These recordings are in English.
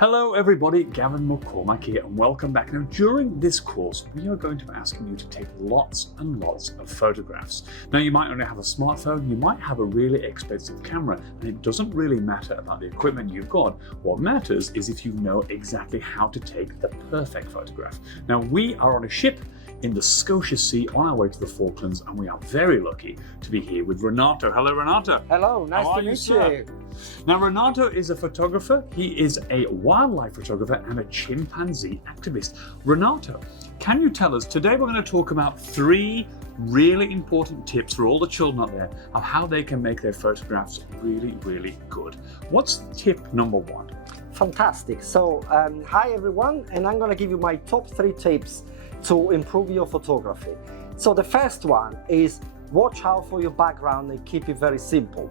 Hello everybody, Gavin McCormack here and welcome back. Now during this course we are going to be asking you to take lots and lots of photographs. Now you might only have a smartphone, you might have a really expensive camera, and it doesn't really matter about the equipment you've got. What matters is if you know exactly how to take the perfect photograph. Now we are on a ship in the Scotia Sea on our way to the Falklands, and we are very lucky to be here with Renato. Hello Renato. Hello, nice to meet you. Now Renato is a photographer, he is a wildlife photographer and a chimpanzee activist. Renato, can you tell us, today we're going to talk about 3 really important tips for all the children out there of how they can make their photographs really, really good. What's tip number 1? Fantastic. So, hi everyone, and I'm going to give you my top 3 tips to improve your photography. So the first one is watch out for your background and keep it very simple.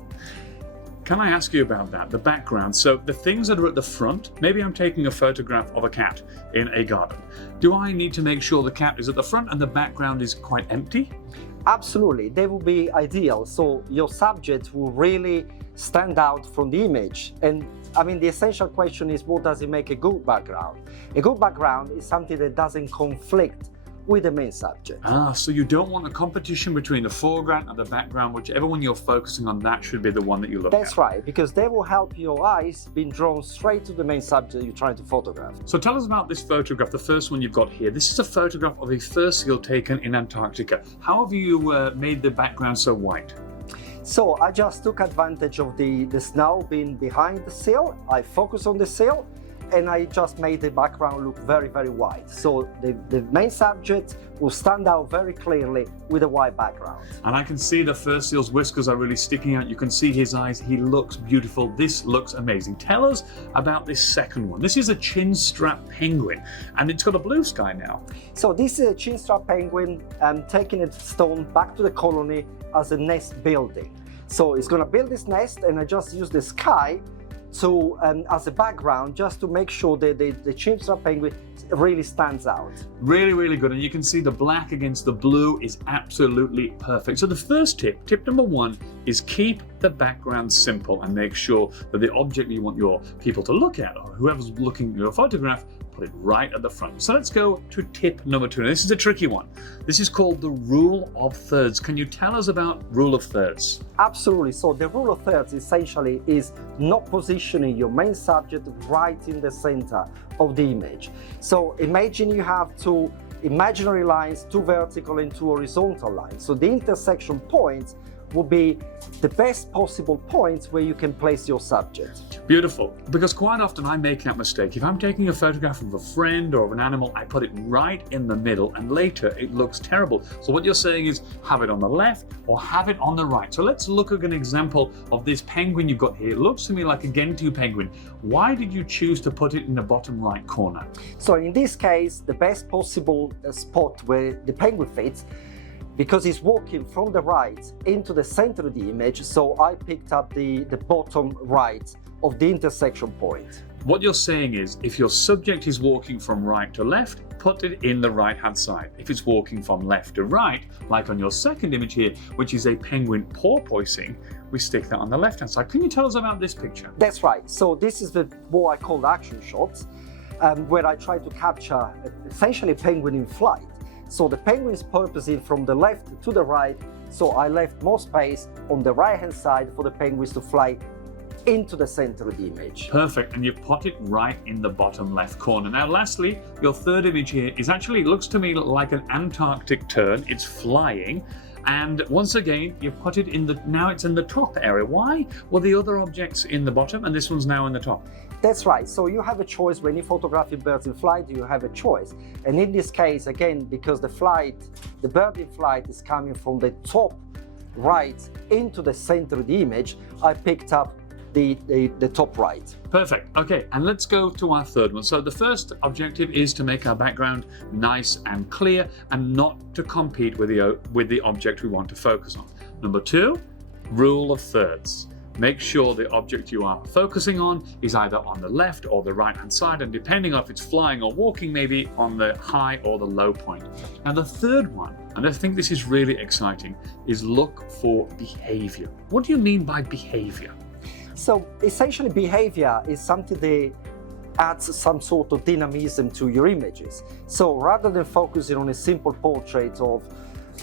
Can I ask you about that, the background? So the things that are at the front, maybe I'm taking a photograph of a cat in a garden. Do I need to make sure the cat is at the front and the background is quite empty? Absolutely, they will be ideal. So your subject will really stand out from the image. And I mean, the essential question is, what does it make a good background? A good background is something that doesn't conflict with the main subject. So you don't want a competition between the foreground and the background, whichever one you're focusing on, that should be the one that you look at. That's right, because they will help your eyes being drawn straight to the main subject you're trying to photograph. So tell us about this photograph, the first one you've got here. This is a photograph of a fur seal taken in Antarctica. How have you made the background so white? So I just took advantage of the snow being behind the seal. I focused on the seal and I just made the background look very, very white. So the main subject will stand out very clearly with a white background. And I can see the fur seal's whiskers are really sticking out. You can see his eyes. He looks beautiful. This looks amazing. Tell us about this second one. This is a chin-strap penguin and it's got a blue sky now. So this is a chin-strap penguin taking its stone back to the colony as a nest building. So it's going to build this nest, and I just use the sky to as a background, just to make sure that the chin-strap penguin really stands out. Really, really good. And you can see the black against the blue is absolutely perfect. So the first tip number 1, is keep the background simple and make sure that the object you want your people to look at, or whoever's looking at your photograph, put it right at the front. So let's go to tip number 2. Now, this is a tricky one. This is called the rule of thirds. Can you tell us about rule of thirds? Absolutely. So the rule of thirds essentially is not positioning your main subject right in the center of the image. So imagine you have 2 imaginary lines, 2 vertical and 2 horizontal lines. So the intersection points will be the best possible points where you can place your subject. Beautiful, because quite often I make that mistake. If I'm taking a photograph of a friend or of an animal, I put it right in the middle and later it looks terrible. So what you're saying is have it on the left or have it on the right. So let's look at an example of this penguin you've got here. It looks to me like a Gentoo penguin. Why did you choose to put it in the bottom right corner? So in this case, the best possible spot where the penguin fits, because he's walking from the right into the center of the image, so I picked up the bottom right of the intersection point. What you're saying is, if your subject is walking from right to left, put it in the right-hand side. If it's walking from left to right, like on your second image here, which is a penguin porpoising, we stick that on the left-hand side. Can you tell us about this picture? That's right. So this is what I call action shots, where I try to capture essentially a penguin in flight. So the penguin is purposing from the left to the right, so I left more space on the right-hand side for the penguins to fly into the center of the image. Perfect, and you put it right in the bottom left corner. Now lastly, your third image here is actually, it looks to me like an Antarctic tern. It's flying. And once again, you put it in now it's in the top area. Why were the other objects in the bottom and this one's now in the top? That's right. So you have a choice when you're photographing birds in flight, you have a choice. And in this case, again, because the bird in flight is coming from the top right into the center of the image, I picked up the top right. Perfect. Okay, and let's go to our third one. So the first objective is to make our background nice and clear and not to compete with the object we want to focus on. Number 2, rule of thirds. Make sure the object you are focusing on is either on the left or the right-hand side, and depending on if it's flying or walking, maybe on the high or the low point. Now the third one, and I think this is really exciting, is look for behavior. What do you mean by behavior? So essentially behavior is something that adds some sort of dynamism to your images. So rather than focusing on a simple portrait of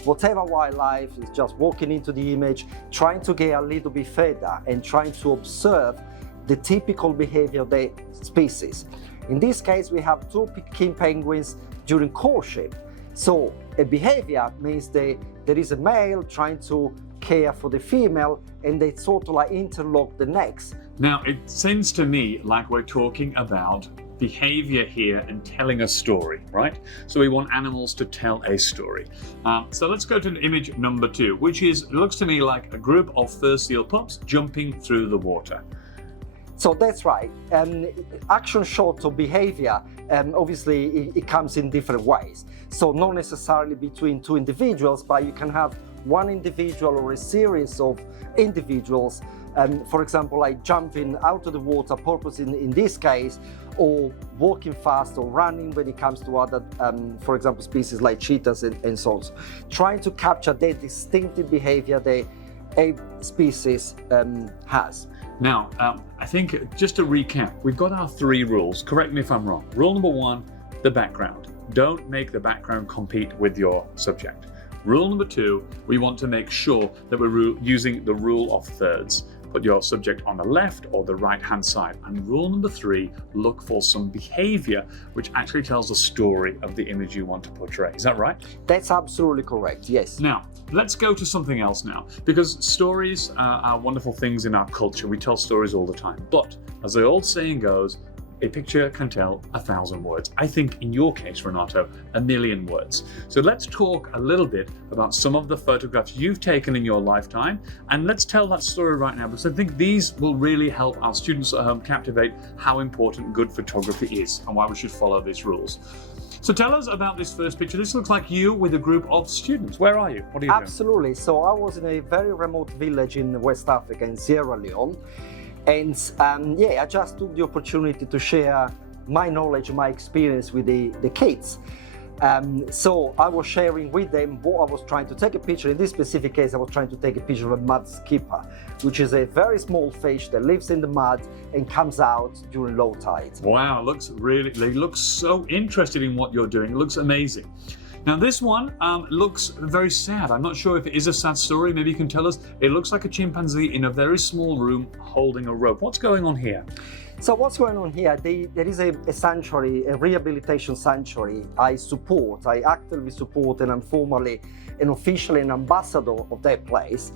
whatever wildlife is just walking into the image, trying to get a little bit further and trying to observe the typical behavior of the species. In this case, we have two king penguins during courtship. So a behavior means there is a male trying to care for the female, and they sort of like interlock the necks. Now, it seems to me like we're talking about behavior here and telling a story, right? So we want animals to tell a story. So let's go to image number 2, which looks to me like a group of fur seal pups jumping through the water. So that's right. Action shot of behavior, obviously it comes in different ways. So not necessarily between two individuals, but you can have one individual or a series of individuals, for example, like jumping out of the water, purpose in this case, or walking fast or running when it comes to other, for example, species like cheetahs and so on. Trying to capture the distinctive behavior that a species has. Now, I think just to recap, we've got our 3 rules. Correct me if I'm wrong. Rule number 1, the background. Don't make the background compete with your subject. Rule number 2, we want to make sure that we're using the rule of thirds. Put your subject on the left or the right-hand side. And rule number 3, look for some behavior which actually tells the story of the image you want to portray. Is that right? That's absolutely correct, yes. Now, let's go to something else now, because stories are wonderful things in our culture. We tell stories all the time. But as the old saying goes, a picture can tell 1,000 words. I think in your case, Renato, 1,000,000 words. So let's talk a little bit about some of the photographs you've taken in your lifetime, and let's tell that story right now, because I think these will really help our students at home captivate how important good photography is and why we should follow these rules. So tell us about this first picture. This looks like you with a group of students. Where are you? What are you doing? Absolutely. So I was in a very remote village in West Africa, in Sierra Leone. And I just took the opportunity to share my knowledge, my experience with the kids. So I was sharing with them what I was trying to take a picture. In this specific case, I was trying to take a picture of a mud skipper, which is a very small fish that lives in the mud and comes out during low tide. Wow, they look so interested in what you're doing. It looks amazing. Now this one looks very sad. I'm not sure if it is a sad story. Maybe you can tell us. It looks like a chimpanzee in a very small room holding a rope. What's going on here? So what's going on here? There is a sanctuary, a rehabilitation sanctuary I actively support, and I'm formally and officially an ambassador of that place.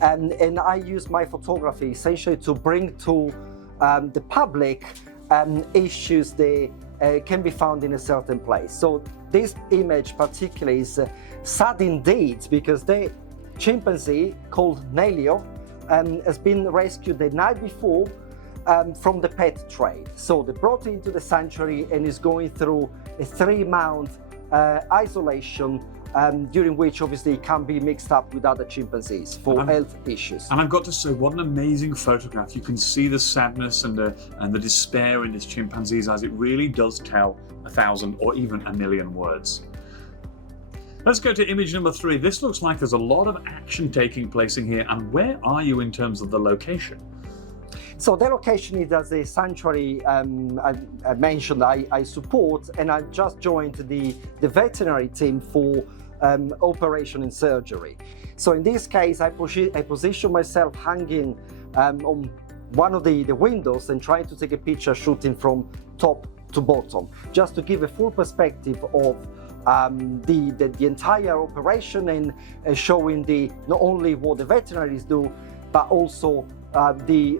And I use my photography essentially to bring to the public issues that can be found in a certain place. So this image particularly is sad indeed, because the chimpanzee called Nelio has been rescued the night before from the pet trade. So they brought him into the sanctuary and is going through a 3-month isolation, during which obviously it can be mixed up with other chimpanzees for health issues. And I've got to say, what an amazing photograph. You can see the sadness and the despair in this chimpanzee's eyes. It really does tell 1,000 or even 1,000,000 words. Let's go to image number 3. This looks like there's a lot of action taking place in here. And where are you in terms of the location? So the location is as a sanctuary I mentioned I support, and I just joined the veterinary team for operation and surgery. So in this case, I position myself hanging on one of the windows and trying to take a picture shooting from top to bottom, just to give a full perspective of the entire operation, and showing not only what the veterinaries do, but also the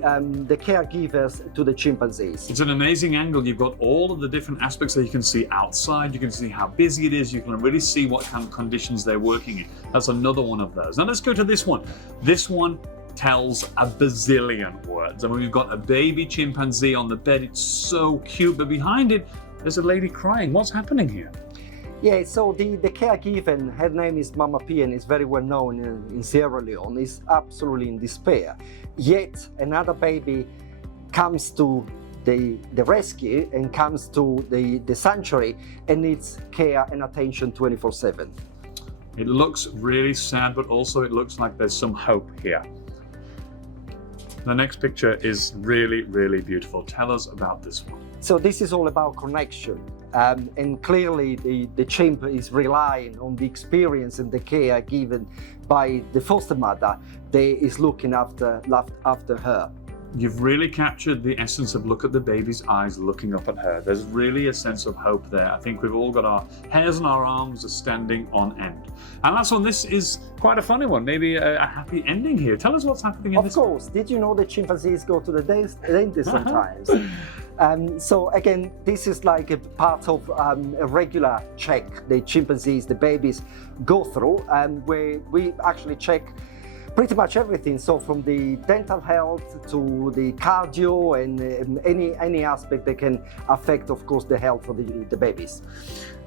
caregivers to the chimpanzees. It's an amazing angle. You've got all of the different aspects that you can see outside. You can see how busy it is. You can really see what kind of conditions they're working in. That's another one of those. Now let's go to this one. This one tells a bazillion words. I mean, we've got a baby chimpanzee on the bed. It's so cute, but behind it, there's a lady crying. What's happening here? Yeah, so the caregiver, her name is Mama P, and is very well known in Sierra Leone, is absolutely in despair. Yet another baby comes to the rescue and comes to the sanctuary and needs care and attention 24/7. It looks really sad, but also it looks like there's some hope here. The next picture is really, really beautiful. Tell us about this one. So this is all about connection. And clearly the chimp is relying on the experience and the care given by the foster mother that is looking after her. You've really captured the essence of look at the baby's eyes looking up at her. There's really a sense of hope there. I think we've all got our hairs on our arms are standing on end. And last one, this is quite a funny one, maybe a happy ending here. Tell us what's happening in this. Of course, did you know that chimpanzees go to the dentist sometimes? So again, this is like a part of a regular check the chimpanzees, the babies go through, where we actually check pretty much everything. So from the dental health to the cardio and any aspect that can affect, of course, the health of the babies.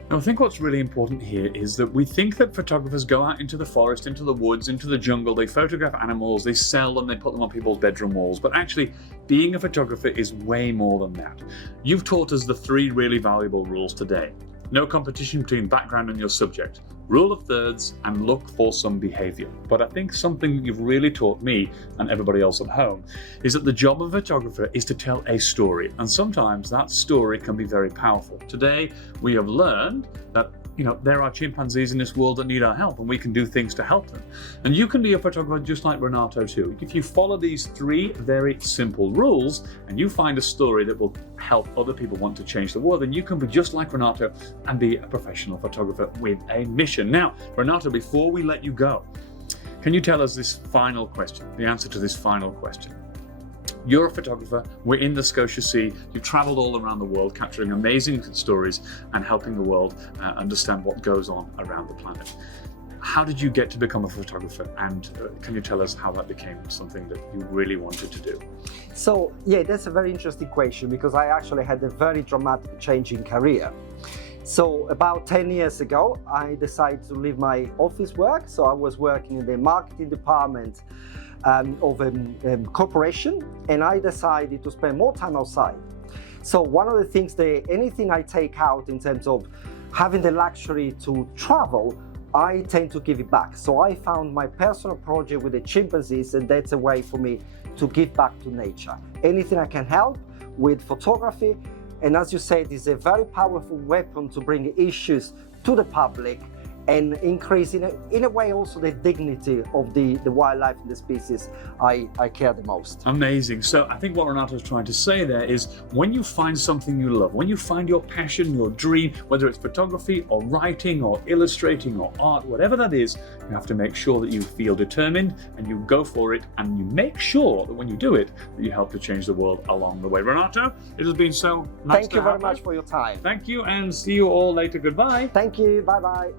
Now, I think what's really important here is that we think that photographers go out into the forest, into the woods, into the jungle, they photograph animals, they sell them, they put them on people's bedroom walls. But actually, being a photographer is way more than that. You've taught us the 3 really valuable rules today. No competition between background and your subject. Rule of thirds, and look for some behavior. But I think something you've really taught me and everybody else at home is that the job of a photographer is to tell a story. And sometimes that story can be very powerful. Today, we have learned that there are chimpanzees in this world that need our help, and we can do things to help them. And you can be a photographer just like Renato too. If you follow these 3 very simple rules and you find a story that will help other people want to change the world, then you can be just like Renato and be a professional photographer with a mission. Now, Renato, before we let you go, can you tell us this final question, the answer to this final question? You're a photographer, we're in the Scotia Sea, you've traveled all around the world capturing amazing stories and helping the world understand what goes on around the planet. How did you get to become a photographer, and can you tell us how that became something that you really wanted to do? So yeah, that's a very interesting question, because I actually had a very dramatic change in career. So about 10 years ago, I decided to leave my office work. So I was working in the marketing department of a corporation, and I decided to spend more time outside. So one of the things that anything I take out in terms of having the luxury to travel, I tend to give it back. So I found my personal project with the chimpanzees, and that's a way for me to give back to nature. Anything I can help with photography, and as you said, it's a very powerful weapon to bring issues to the public and increase in a way also the dignity of the wildlife and the species I care the most. Amazing. So I think what Renato's trying to say there is, when you find something you love, when you find your passion, your dream, whether it's photography or writing or illustrating or art, whatever that is, you have to make sure that you feel determined and you go for it, and you make sure that when you do it, that you help to change the world along the way. Renato, it has been so nice. Thank you very much for your time. Thank you, and see you all later. Goodbye. Thank you. Bye-bye.